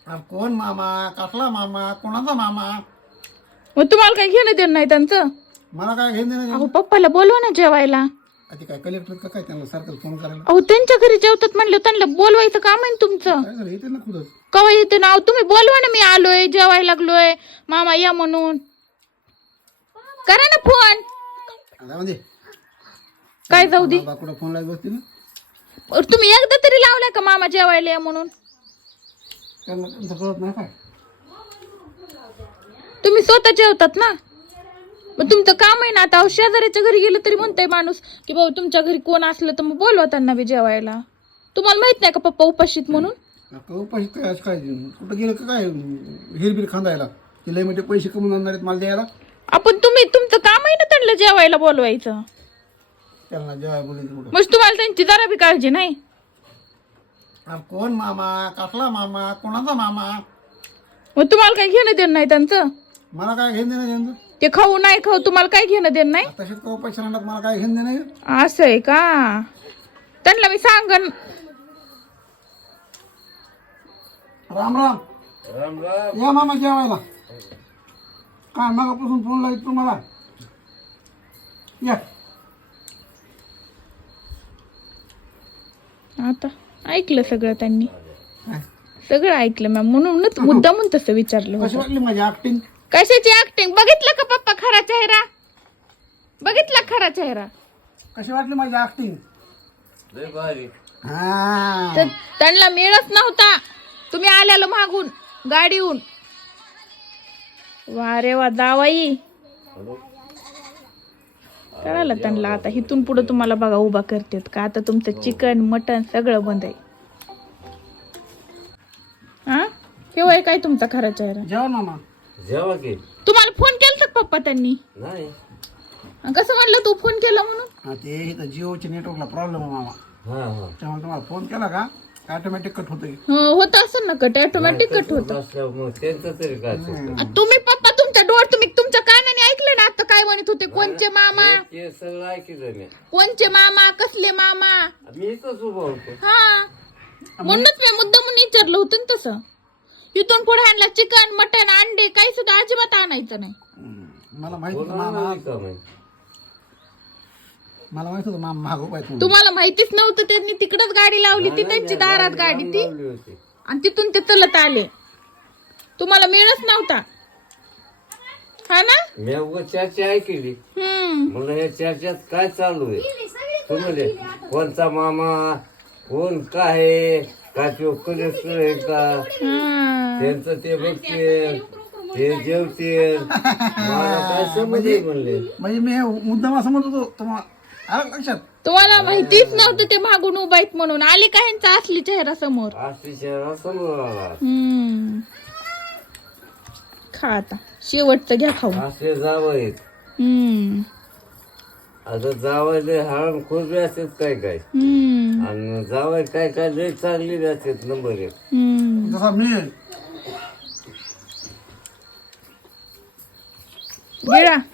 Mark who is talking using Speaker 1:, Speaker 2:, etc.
Speaker 1: कोण मामा? कसला मामा? कोणाचा मामा?
Speaker 2: मग तुम्हाला काही घेणं देणं नाही त्यांचं?
Speaker 1: मला काय घेऊन देणं?
Speaker 2: अहो पप्पाला बोलवा ना जेवायला.
Speaker 1: ते काय कलेक्टर का काय त्यांना सारखं फोन करायला?
Speaker 2: अहो त्यांच्या घरी जेवतात म्हणलं त्यांना बोलवायचं काम आहे ना तुमचं.
Speaker 1: काय झालं येते ना खुदच.
Speaker 2: कवा येते ना? अहो तुम्ही बोलवा ना, मी आलोय जेवायला लागलोय मामा या म्हणून. करा ना फोन.
Speaker 1: जाऊ दे.
Speaker 2: काय जाऊ दे?
Speaker 1: कुठं फोन लावत बसते ना?
Speaker 2: तुम्ही एकदा तरी लावलाय का मामा जेवायला या म्हणून?
Speaker 1: त्यांना त्यांचं कळत नाही काय?
Speaker 2: तुम्ही स्वतः जेवतात ना, मग तुमचं काम आहे ना. आता अहो शेजाऱ्याच्या घरी गेलं तरी म्हणताय माणूस की भाऊ तुमच्या घरी कोण असलं तर मग बोलवा त्यांना बी जेवायला. तुम्हाला माहित नाही का पप्पा उपाशीत म्हणून?
Speaker 1: उपाशी काय काय कुठं गेलं का काय हिरबीर खांदायला? ते लय मोठे पैसे कमवून आणणार आहेत मला द्यायला.
Speaker 2: आपण तुमचं काम आहे ना त्यांना जेवायला बोलवायचं.
Speaker 1: त्यांना जेवाय बोलायचं कुठं?
Speaker 2: मग तुम्हाला त्यांची जरा बी काळजी नाही.
Speaker 1: कोण मामा? कसला मामा? कोणाचा मामा?
Speaker 2: मग तुम्हाला काही घेणं देणं नाही त्यांचं?
Speaker 1: मला काय घेऊन देणं त्यांचं?
Speaker 2: ते खाऊ नाही खाऊ तुम्हाला काय घेणं देणं नाही.
Speaker 1: तसेच का पैसे आणत मला काय घेऊन देणं?
Speaker 2: असं आहे का? त्यांना मी सांगन.
Speaker 1: राम राम.
Speaker 3: राम राम.
Speaker 1: या मामा जेवायला. काय मागापासून फोन लावतो तुम्हाला? या.
Speaker 2: आता ऐकलं सगळं त्यांनी,
Speaker 1: काय?
Speaker 2: सगळं ऐकलं मॅम, म्हणूनच मुद्दामून तसं विचारलं
Speaker 1: कशी
Speaker 2: होतं.
Speaker 1: वाटली माझी ऍक्टिंग?
Speaker 2: कशाची ऍक्टिंग? बघितलं का पप्पा खरा चेहरा? बघितला खरा चेहरा?
Speaker 1: कशी वाटली माझी ऍक्टिंग?
Speaker 3: लय भारी.
Speaker 1: हा.
Speaker 2: तर त्यांना मिळत नव्हता, तुम्ही आल्याला मागून गाडीहून. वा रे वा जावाई. कळालं त्यांना. आता इथून पुढे तुम्हाला बघा उभा करतेत का. आता तुमचं चिकन मटन सगळं बंद आहे. हा केव्हा काय तुमचा खरा चेहरा?
Speaker 1: जेवण मामा.
Speaker 3: जेवा की.
Speaker 2: तुम्हाला फोन केलता का पप्पा त्यांनी?
Speaker 3: नाही.
Speaker 2: कसं म्हणलं तू फोन केला म्हणून?
Speaker 1: हा ते इथं जिओच्या नेटवर्कला प्रॉब्लेम आहे मामा.
Speaker 3: हा हा.
Speaker 1: त्यामुळे तुम्हाला फोन केला का ऑटोमॅटिक कट होतोय.
Speaker 2: होत असं ना कट ऑटोमॅटिक कट होत.
Speaker 3: असल्यावर मग त्यांचं तरी काय चुकलं?
Speaker 2: तुम्ही पप्पा तुमच्या डोळ्यात तुम्ही तुमच्या कानाने ऐकलं ना आता काय म्हणत होते? कोणचे मामा?
Speaker 3: ते सगळं ऐकिलं मी.
Speaker 2: कोणचे मामा? कसले मामा?
Speaker 3: मी इथंच उभा होतो.
Speaker 2: हा म्हणूनच मी मुद्दामून विचारलं होतं ना तसं. इथून पुढे आणला चिकन मटन अंडे काही सुद्धा अजिबात आणायचं नाही.
Speaker 1: मला माहित होतं
Speaker 3: कोणाला
Speaker 1: मामा.
Speaker 3: रिकामं आहे?
Speaker 1: मला माहित होतं मामा मागो पाहिजे.
Speaker 2: तुम्हाला माहितीच नव्हतं. त्यांनी तिकडच गाडी लावली ती त्यांची दारात गाडी ती,
Speaker 3: लावली होती.
Speaker 2: आणि तिथून ते चलत आले. तुम्हाला मिळच नव्हता हा ना.
Speaker 3: मी उगाच चर्चा ऐकली. म्हणलं या चर्चेत काय चालू आहे? तुम्ही कोणचा मामा, कोण काय आहे, का तो कलेक्टर आहे का, त्यांचं ते बघतील, ते जेवतील, मला काय समजे म्हणले.
Speaker 1: म्हणजे मी मुद्दाम असं म्हणत होतो तुम्हाला आलं लक्षात?
Speaker 2: तुम्हाला माहितीच नव्हतं ते मागून उभा आहेत म्हणून. आले का ह्यांचा असली चेहरा समोर?
Speaker 3: असली शहरा समोर आला.
Speaker 2: खा आता शेवटचं घ्या खाऊ.
Speaker 3: असे जावं आता जावायले हळण खोबरे असतात काय काय, आणि जावाय काय काय लय चांगली असतात नंबर एक.
Speaker 1: जसा मी
Speaker 2: गिळा